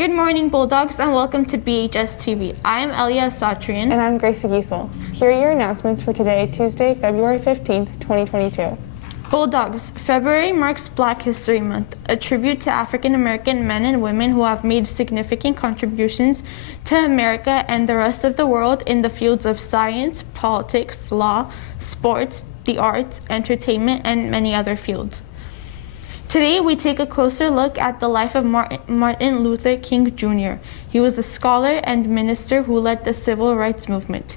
Good morning, Bulldogs, and welcome to BHS-TV. I am Elia Satrian. And I'm Gracie Giesel. Here are your announcements for today, Tuesday, February 15th, 2022. Bulldogs, February marks Black History Month, a tribute to African American men and women who have made significant contributions to America and the rest of the world in the fields of science, politics, law, sports, the arts, entertainment, and many other fields. Today, we take a closer look at the life of Martin Luther King Jr. He was a scholar and minister who led the civil rights movement.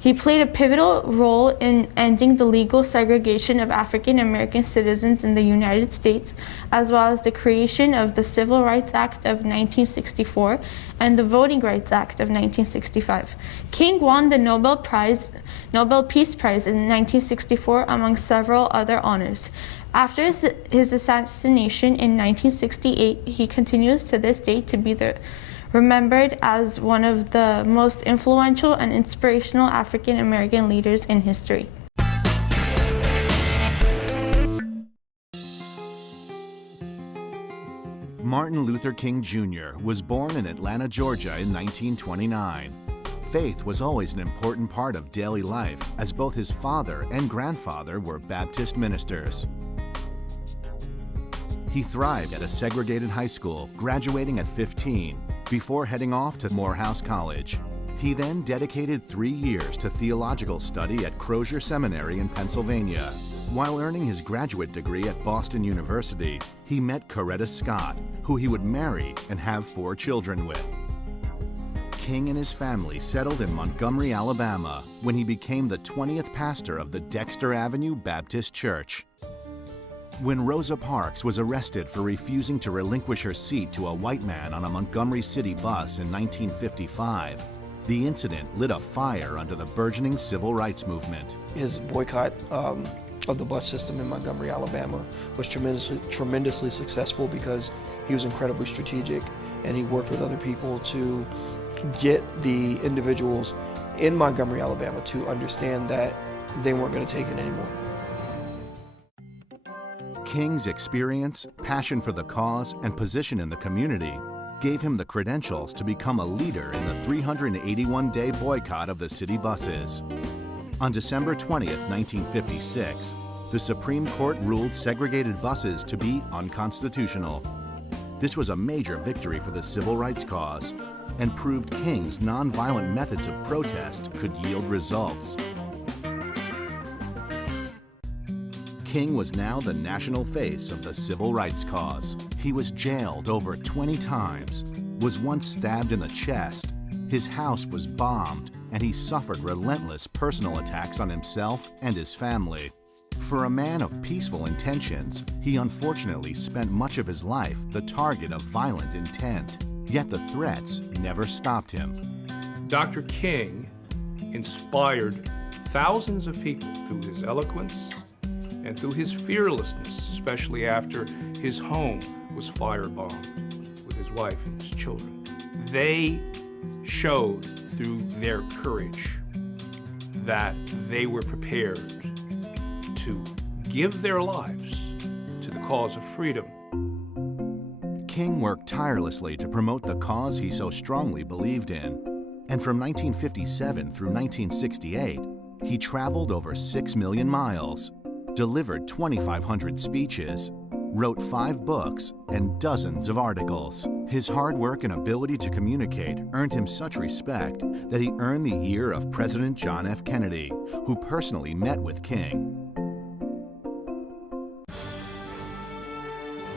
He played a pivotal role in ending the legal segregation of African American citizens in the United States, as well as the creation of the Civil Rights Act of 1964 and the Voting Rights Act of 1965. King won the Nobel Peace Prize in 1964, among several other honors. After his assassination in 1968, he continues to this day to be remembered as one of the most influential and inspirational African American leaders in history. Martin Luther King Jr. was born in Atlanta, Georgia in 1929. Faith was always an important part of daily life, as both his father and grandfather were Baptist ministers. He thrived at a segregated high school, graduating at 15, before heading off to Morehouse College. He then dedicated 3 years to theological study at Crozier Seminary in Pennsylvania. While earning his graduate degree at Boston University, he met Coretta Scott, who he would marry and have 4 children with. King and his family settled in Montgomery, Alabama, when he became the 20th pastor of the Dexter Avenue Baptist Church. When Rosa Parks was arrested for refusing to relinquish her seat to a white man on a Montgomery City bus in 1955, the incident lit a fire under the burgeoning civil rights movement. His boycott of the bus system in Montgomery, Alabama was tremendously successful because he was incredibly strategic, and he worked with other people to get the individuals in Montgomery, Alabama to understand that they weren't going to take it anymore. King's experience, passion for the cause, and position in the community gave him the credentials to become a leader in the 381-day boycott of the city buses. On December 20th, 1956, the Supreme Court ruled segregated buses to be unconstitutional. This was a major victory for the civil rights cause and proved King's nonviolent methods of protest could yield results. King was now the national face of the civil rights cause. He was jailed over 20 times, was once stabbed in the chest, his house was bombed, and he suffered relentless personal attacks on himself and his family. For a man of peaceful intentions, he unfortunately spent much of his life the target of violent intent, yet the threats never stopped him. Dr. King inspired thousands of people through his eloquence and through his fearlessness, especially after his home was firebombed with his wife and his children. They showed through their courage that they were prepared to give their lives to the cause of freedom. King worked tirelessly to promote the cause he so strongly believed in. And from 1957 through 1968, he traveled over 6 million miles, delivered 2,500 speeches, wrote 5 books, and dozens of articles. His hard work and ability to communicate earned him such respect that he earned the ear of President John F. Kennedy, who personally met with King.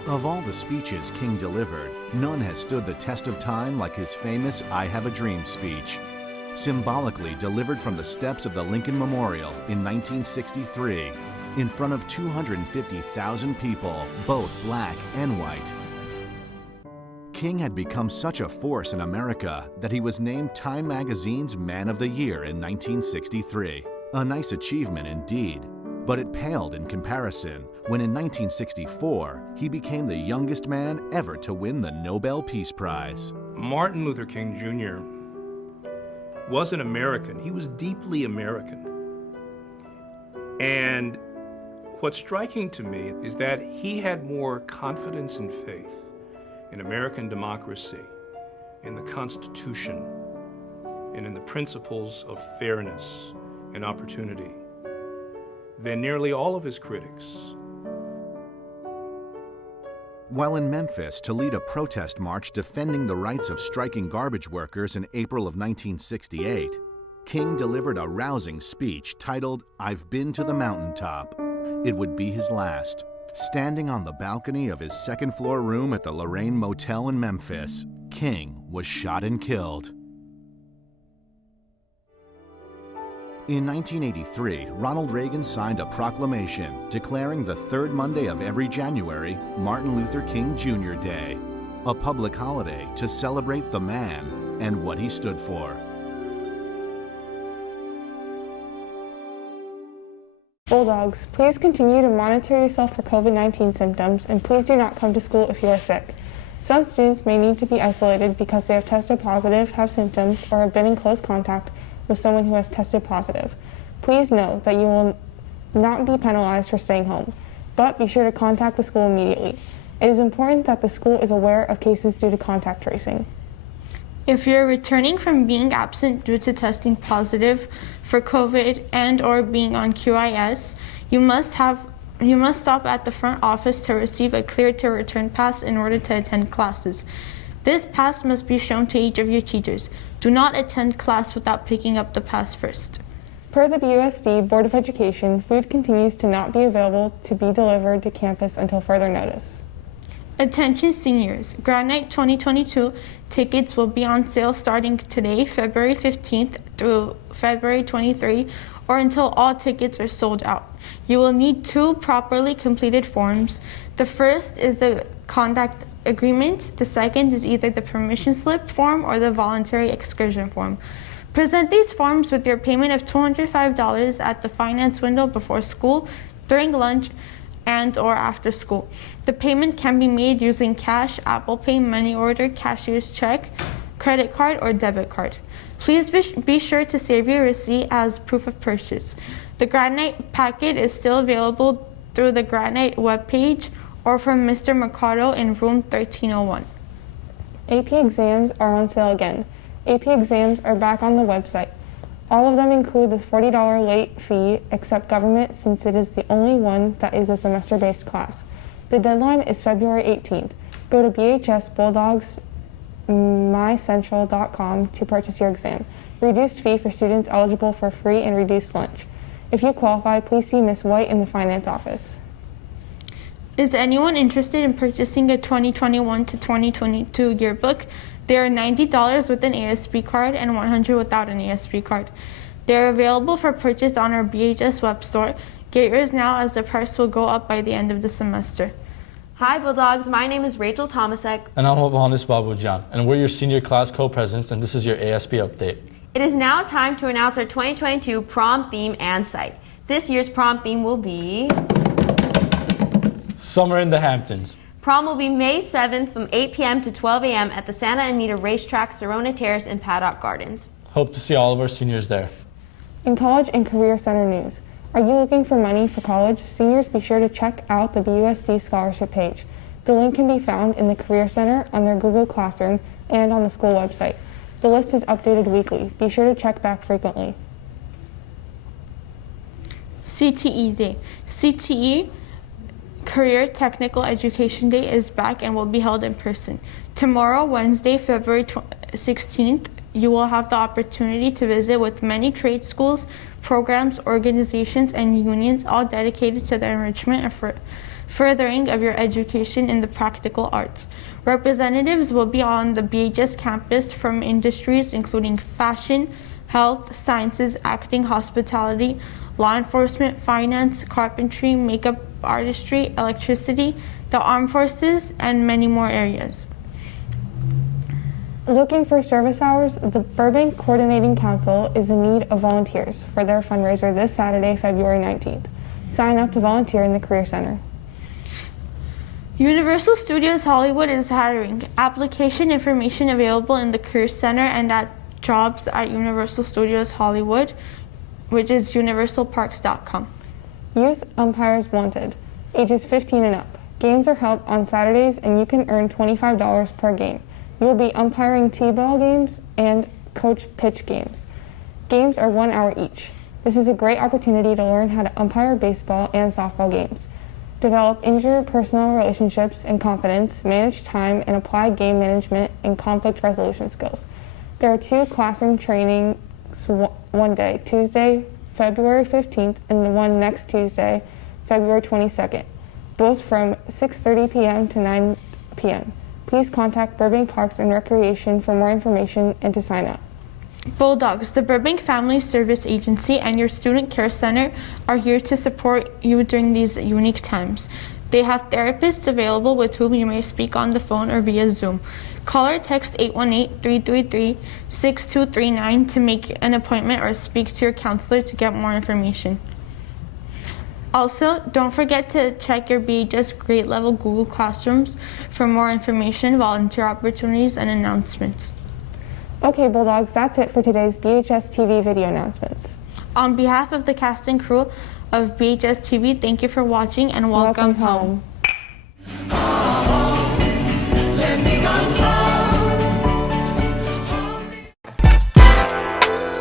Of all the speeches King delivered, none has stood the test of time like his famous "I Have a Dream" speech. Symbolically delivered from the steps of the Lincoln Memorial in 1963, in front of 250,000 people, both black and white. King had become such a force in America that he was named Time Magazine's Man of the Year in 1963. A nice achievement indeed, but it paled in comparison when in 1964 he became the youngest man ever to win the Nobel Peace Prize. Martin Luther King Jr. was an American. He was deeply American. And what's striking to me is that he had more confidence and faith in American democracy in the Constitution and in the principles of fairness and opportunity than nearly all of his critics. While in Memphis to lead a protest march defending the rights of striking garbage workers in April of 1968, King delivered a rousing speech titled, "I've Been to the Mountaintop." It would be his last. Standing on the balcony of his second-floor room at the Lorraine Motel in Memphis, King was shot and killed. In 1983, Ronald Reagan signed a proclamation declaring the third Monday of every January Martin Luther King Jr. Day, a public holiday to celebrate the man and what he stood for. Bulldogs, please continue to monitor yourself for COVID-19 symptoms, and please do not come to school if you are sick. Some students may need to be isolated because they have tested positive, have symptoms, or have been in close contact with someone who has tested positive. Please know that you will not be penalized for staying home, but be sure to contact the school immediately. It is important that the school is aware of cases due to contact tracing. If you're returning from being absent due to testing positive for COVID and or being on QIS, you must stop at the front office to receive a clear to return pass in order to attend classes. This pass must be shown to each of your teachers. Do not attend class without picking up the pass first. Per the BUSD Board of Education, food continues to not be available to be delivered to campus until further notice. Attention seniors, Grad Night 2022 tickets will be on sale starting today, February 15th through February 23, or until all tickets are sold out. You will need 2 properly completed forms. The first is the conduct agreement. The second is either the permission slip form or the voluntary excursion form. Present these forms with your payment of $205 at the finance window before school, during lunch, and or after school. The payment can be made using cash, Apple Pay, money order, cashier's check, credit card, or debit card. Please be sure to save your receipt as proof of purchase. The Grad Night packet is still available through the Grad Night webpage or from Mr. Mercado in room 1301. AP exams are on sale again. AP exams are back on the website. All of them include the $40 late fee, except government, since it is the only one that is a semester-based class. The deadline is February 18th. Go to BHS Bulldogs mycentral.com to purchase your exam. Reduced fee for students eligible for free and reduced lunch. If you qualify, please see Ms. White in the finance office. Is anyone interested in purchasing a 2021 to 2022 yearbook? They are $90 with an ASB card and $100 without an ASB card. They are available for purchase on our BHS web store. Get yours now as the price will go up by the end of the semester. Hi Bulldogs, my name is Rachel Tomasek. And I'm Mohandas Babujan, and we're your senior class co-presidents, and this is your ASB update. It is now time to announce our 2022 prom theme and site. This year's prom theme will be Summer in the Hamptons. Prom will be May 7th from 8 p.m. to 12 a.m. at the Santa Anita Racetrack, Serona Terrace, and Paddock Gardens. Hope to see all of our seniors there. In College and Career Center news, are you looking for money for college? Seniors, be sure to check out the BUSD scholarship page. The link can be found in the Career Center, on their Google Classroom, and on the school website. The list is updated weekly. Be sure to check back frequently. CTE Day. CTE Career Technical Education Day is back and will be held in person. Tomorrow, Wednesday, February 16th, you will have the opportunity to visit with many trade schools, programs, organizations, and unions, all dedicated to the enrichment and furthering of your education in the practical arts. Representatives will be on the BHS campus from industries including fashion, health, sciences, acting, hospitality, law enforcement, finance, carpentry, makeup, artistry, electricity, the armed forces, and many more areas. Looking for service hours? The Burbank Coordinating Council is in need of volunteers for their fundraiser this Saturday, February 19th. Sign up to volunteer in the Career Center. Universal Studios Hollywood is hiring. Application information available in the Career Center and at jobs at Universal Studios Hollywood, which is universalparks.com. Youth umpires wanted, ages 15 and up. Games are held on Saturdays and you can earn $25 per game. You will be umpiring T-ball games and coach pitch games. Games are 1 hour each. This is a great opportunity to learn how to umpire baseball and softball games, develop interpersonal relationships and confidence, manage time, and apply game management and conflict resolution skills. There are 2 classroom trainings one day, Tuesday, February 15th, and one next Tuesday, February 22nd, both from 6:30 p.m. to 9 p.m. Please contact Burbank Parks and Recreation for more information and to sign up. Bulldogs, the Burbank Family Service Agency and your Student Care Center are here to support you during these unique times. They have therapists available with whom you may speak on the phone or via Zoom. Call or text 818-333-6239 to make an appointment or speak to your counselor to get more information. Also, don't forget to check your BHS grade level Google Classrooms for more information, volunteer opportunities, and announcements. Okay, Bulldogs, that's it for today's BHS-TV video announcements. On behalf of the cast and crew of BHS-TV, thank you for watching and welcome home.